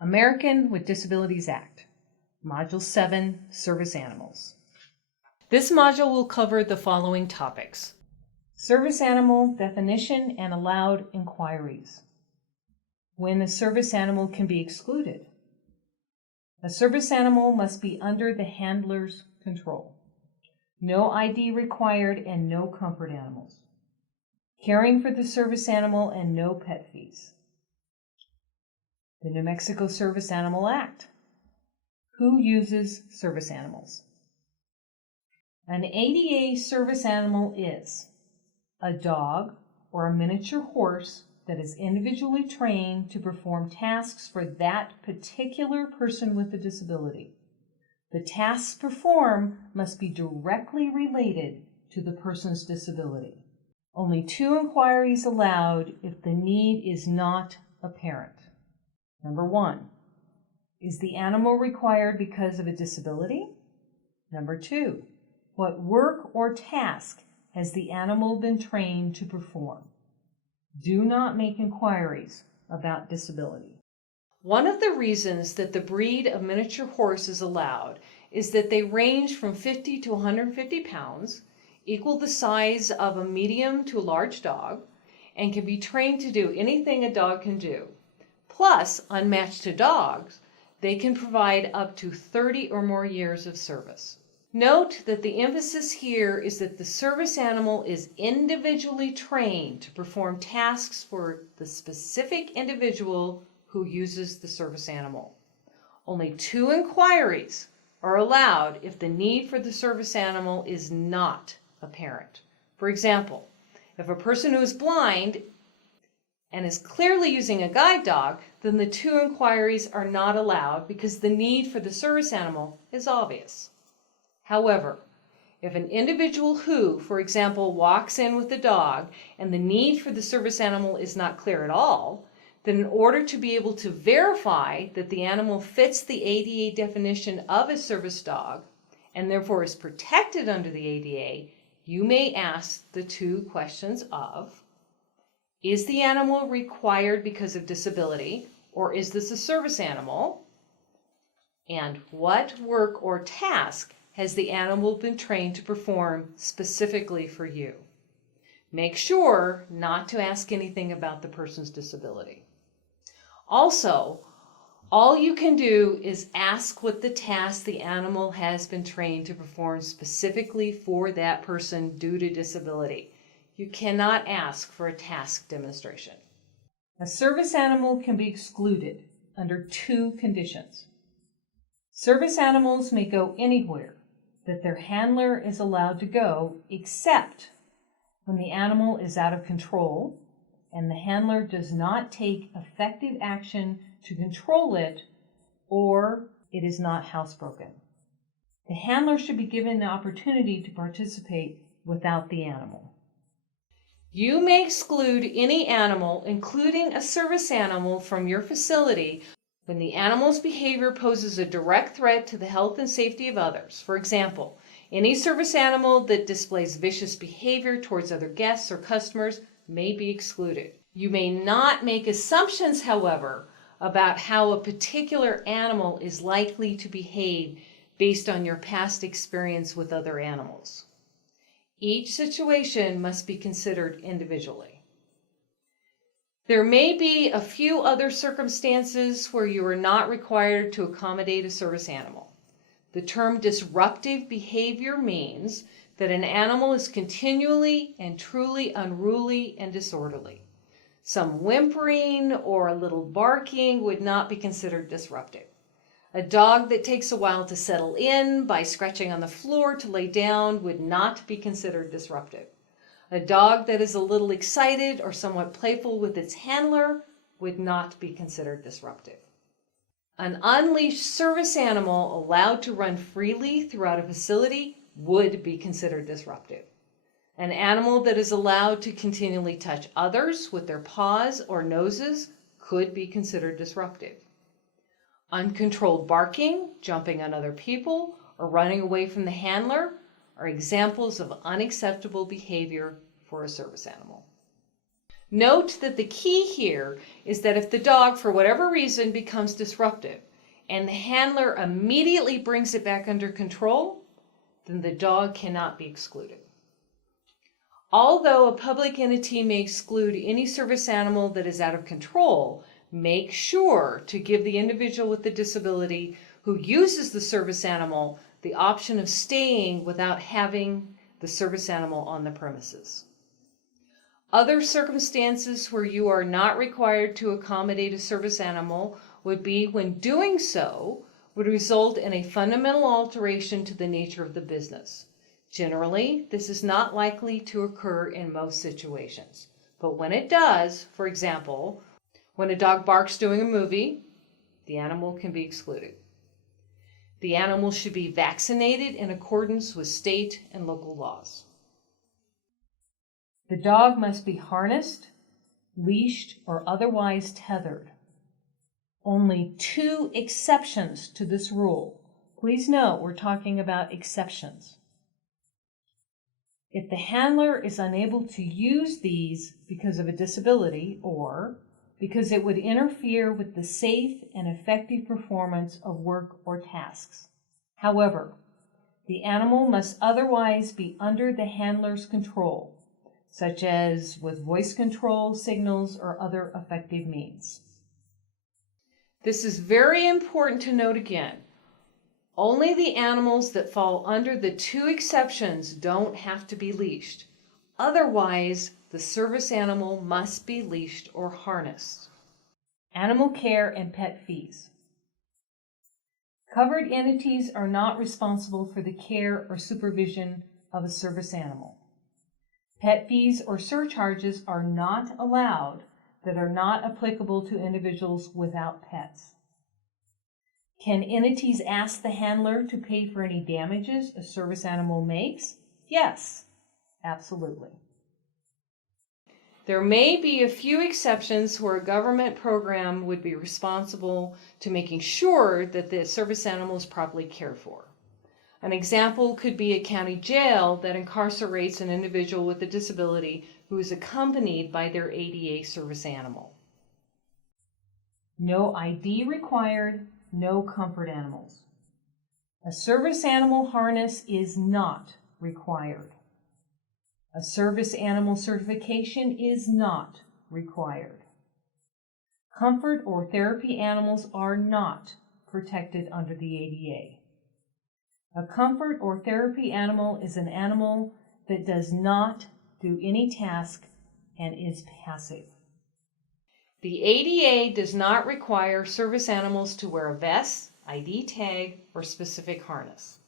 American with Disabilities Act, Module 7, Service Animals. This module will cover the following topics: service animal definition and allowed inquiries, when a service animal can be excluded, a service animal must be under the handler's control, no ID required and no comfort animals, caring for the service animal and no pet fees, the New Mexico Service Animal Act, who uses service animals. An ADA service animal is a dog or a miniature horse that is individually trained to perform tasks for that particular person with a disability. The tasks performed must be directly related to the person's disability. Only 2 inquiries allowed if the need is not apparent. Number 1, is the animal required because of a disability? Number 2, what work or task has the animal been trained to perform? Do not make inquiries about disability. One of the reasons that the breed of miniature horse is allowed is that they range from 50 to 150 pounds, equal the size of a medium to a large dog, and can be trained to do anything a dog can do. Plus, unmatched to dogs, they can provide up to 30 or more years of service. Note that the emphasis here is that the service animal is individually trained to perform tasks for the specific individual who uses the service animal. Only 2 inquiries are allowed if the need for the service animal is not apparent. For example, if a person who is blind and is clearly using a guide dog, then the 2 inquiries are not allowed because the need for the service animal is obvious. However, if an individual who, for example, walks in with a dog and the need for the service animal is not clear at all, then in order to be able to verify that the animal fits the ADA definition of a service dog and therefore is protected under the ADA, you may ask the 2 questions of: is the animal required because of disability, or is this a service animal? And what work or task has the animal been trained to perform specifically for you? Make sure not to ask anything about the person's disability. Also, all you can do is ask what the task the animal has been trained to perform specifically for that person due to disability. You cannot ask for a task demonstration. A service animal can be excluded under 2 conditions. Service animals may go anywhere that their handler is allowed to go, except when the animal is out of control and the handler does not take effective action to control it, or it is not housebroken. The handler should be given the opportunity to participate without the animal. You may exclude any animal, including a service animal, from your facility when the animal's behavior poses a direct threat to the health and safety of others. For example, any service animal that displays vicious behavior towards other guests or customers may be excluded. You may not make assumptions, however, about how a particular animal is likely to behave based on your past experience with other animals. Each situation must be considered individually. There may be a few other circumstances where you are not required to accommodate a service animal. The term disruptive behavior means that an animal is continually and truly unruly and disorderly. Some whimpering or a little barking would not be considered disruptive. A dog that takes a while to settle in by scratching on the floor to lay down would not be considered disruptive. A dog that is a little excited or somewhat playful with its handler would not be considered disruptive. An unleashed service animal allowed to run freely throughout a facility would be considered disruptive. An animal that is allowed to continually touch others with their paws or noses could be considered disruptive. Uncontrolled barking, jumping on other people, or running away from the handler are examples of unacceptable behavior for a service animal. Note that the key here is that if the dog, for whatever reason, becomes disruptive and the handler immediately brings it back under control, then the dog cannot be excluded. Although a public entity may exclude any service animal that is out of control, make sure to give the individual with the disability who uses the service animal the option of staying without having the service animal on the premises. Other circumstances where you are not required to accommodate a service animal would be when doing so would result in a fundamental alteration to the nature of the business. Generally, this is not likely to occur in most situations, but when it does, for example, when a dog barks during a movie, the animal can be excluded. The animal should be vaccinated in accordance with state and local laws. The dog must be harnessed, leashed, or otherwise tethered. Only 2 exceptions to this rule. Please note we're talking about exceptions. If the handler is unable to use these because of a disability or because it would interfere with the safe and effective performance of work or tasks. However, the animal must otherwise be under the handler's control, such as with voice control, signals, or other effective means. This is very important to note again. Only the animals that fall under the 2 exceptions don't have to be leashed. Otherwise, the service animal must be leashed or harnessed. Animal care and pet fees. Covered entities are not responsible for the care or supervision of a service animal. Pet fees or surcharges are not allowed that are not applicable to individuals without pets. Can entities ask the handler to pay for any damages a service animal makes? Yes, absolutely. There may be a few exceptions where a government program would be responsible to making sure that the service animal is properly cared for. An example could be a county jail that incarcerates an individual with a disability who is accompanied by their ADA service animal. No ID required, no comfort animals. A service animal harness is not required. A service animal certification is not required. Comfort or therapy animals are not protected under the ADA. A comfort or therapy animal is an animal that does not do any task and is passive. The ADA does not require service animals to wear a vest, ID tag, or specific harness.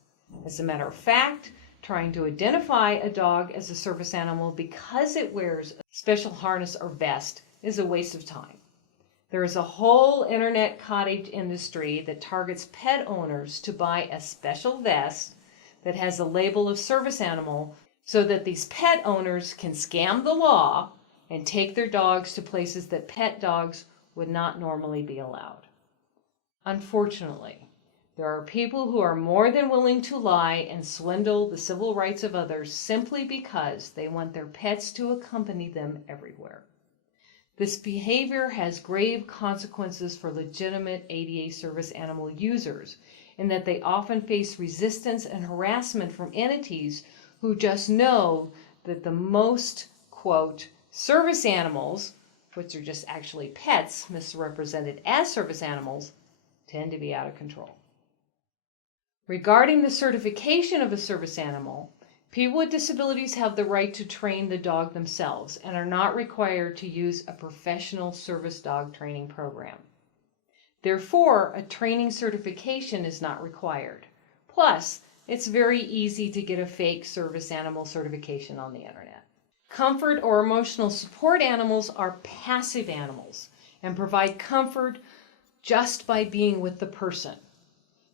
As a matter of fact, trying to identify a dog as a service animal because it wears a special harness or vest is a waste of time. There is a whole internet cottage industry that targets pet owners to buy a special vest that has a label of service animal so that these pet owners can scam the law and take their dogs to places that pet dogs would not normally be allowed. Unfortunately, there are people who are more than willing to lie and swindle the civil rights of others simply because they want their pets to accompany them everywhere. This behavior has grave consequences for legitimate ADA service animal users in that they often face resistance and harassment from entities who just know that the most, quote, service animals, which are just actually pets misrepresented as service animals, tend to be out of control. Regarding the certification of a service animal, people with disabilities have the right to train the dog themselves and are not required to use a professional service dog training program. Therefore, a training certification is not required. Plus, it's very easy to get a fake service animal certification on the internet. Comfort or emotional support animals are passive animals and provide comfort just by being with the person.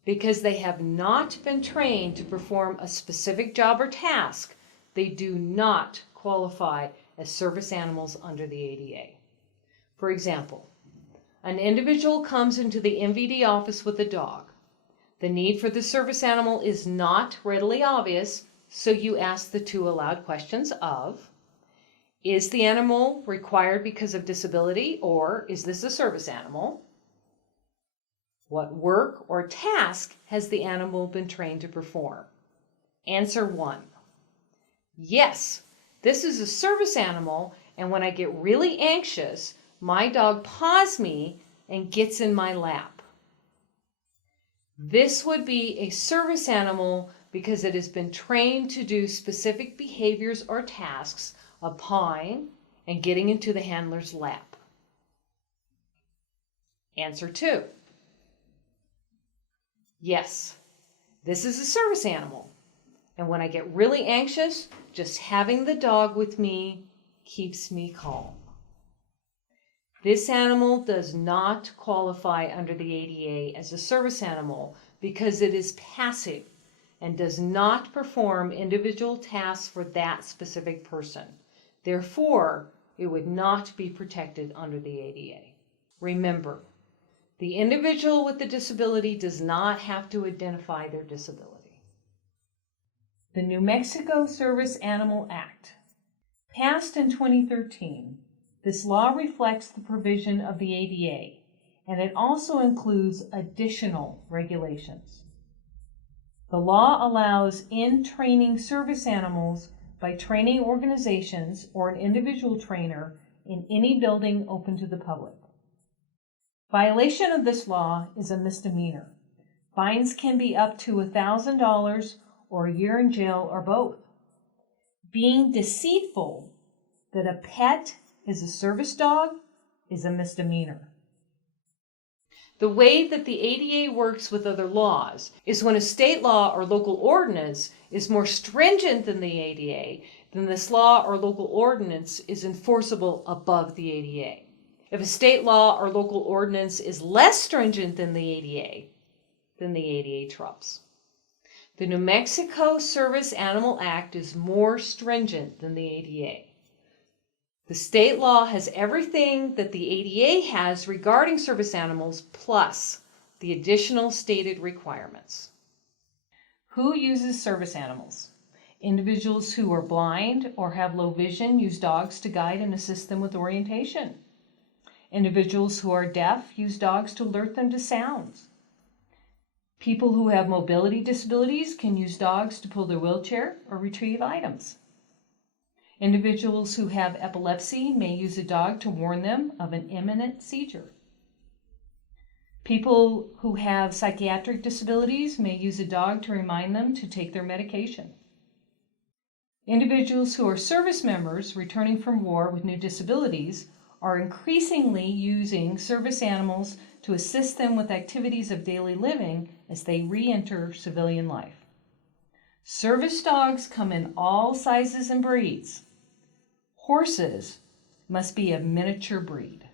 Because they have not been trained to perform a specific job or task, they do not qualify as service animals under the ADA. For example, an individual comes into the MVD office with a dog. The need for the service animal is not readily obvious, so you ask the 2 allowed questions of, Is the animal required because of disability, or is this a service animal? What work or task has the animal been trained to perform? Answer 1. Yes, this is a service animal, and when I get really anxious, my dog paws me and gets in my lap. This would be a service animal because it has been trained to do specific behaviors or tasks of pawing and getting into the handler's lap. Answer 2. Yes, this is a service animal, and when I get really anxious, just having the dog with me keeps me calm. This animal does not qualify under the ADA as a service animal because it is passive and does not perform individual tasks for that specific person. Therefore, it would not be protected under the ADA. Remember, the individual with the disability does not have to identify their disability. The New Mexico Service Animal Act. Passed in 2013, this law reflects the provision of the ADA, and it also includes additional regulations. The law allows in-training service animals by training organizations or an individual trainer in any building open to the public. Violation of this law is a misdemeanor. Fines can be up to $1,000 or a year in jail or both. Being deceitful that a pet is a service dog is a misdemeanor. The way that the ADA works with other laws is when a state law or local ordinance is more stringent than the ADA, then this law or local ordinance is enforceable above the ADA. If a state law or local ordinance is less stringent than the ADA, then the ADA trumps. The New Mexico Service Animal Act is more stringent than the ADA. The state law has everything that the ADA has regarding service animals, plus the additional stated requirements. Who uses service animals? Individuals who are blind or have low vision use dogs to guide and assist them with orientation. Individuals who are deaf use dogs to alert them to sounds. People who have mobility disabilities can use dogs to pull their wheelchair or retrieve items. Individuals who have epilepsy may use a dog to warn them of an imminent seizure. People who have psychiatric disabilities may use a dog to remind them to take their medication. Individuals who are service members returning from war with new disabilities are increasingly using service animals to assist them with activities of daily living as they re-enter civilian life. Service dogs come in all sizes and breeds. Horses must be a miniature breed.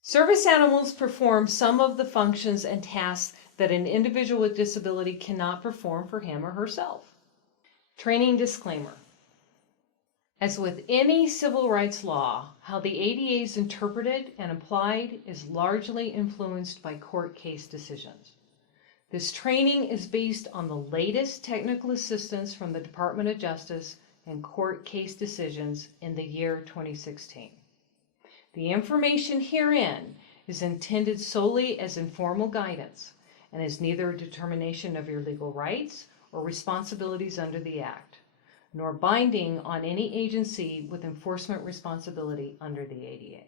Service animals perform some of the functions and tasks that an individual with disability cannot perform for him or herself. Training disclaimer. As with any civil rights law, how the ADA is interpreted and applied is largely influenced by court case decisions. This training is based on the latest technical assistance from the Department of Justice and court case decisions in the year 2016. The information herein is intended solely as informal guidance and is neither a determination of your legal rights or responsibilities under the Act, nor binding on any agency with enforcement responsibility under the ADA.